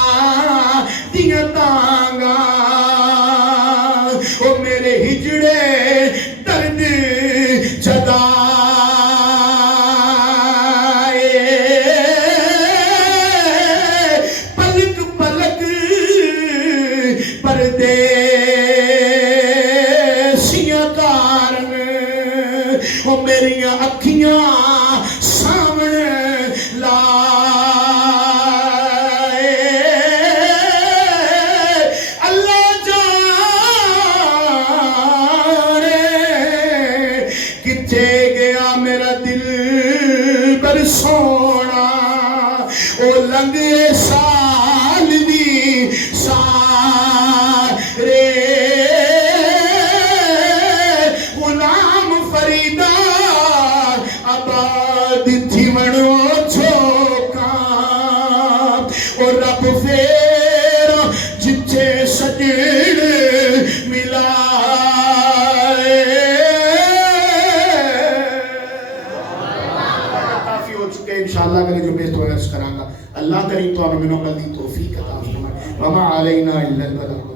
دیا تانگا او میرے ہجڑے درد جدا پلک پلک پردیسیاں کارن او میریاں اکھیاں سامنے لائے اللہ جانے کتھے گیا میرا دل بر سونا او لنگے سال دی سارے غلام فریدہ آباد تھی منو چھوکا اور رب پھر جتھے سجن ملائے کافی ہو چکے انشاءاللہ کرے جو بیست ہوئے عرض کرانگا اللہ کریم تو ہمیں منو قلدی توفیق عطا فرمائے وما علینا الا البلاغ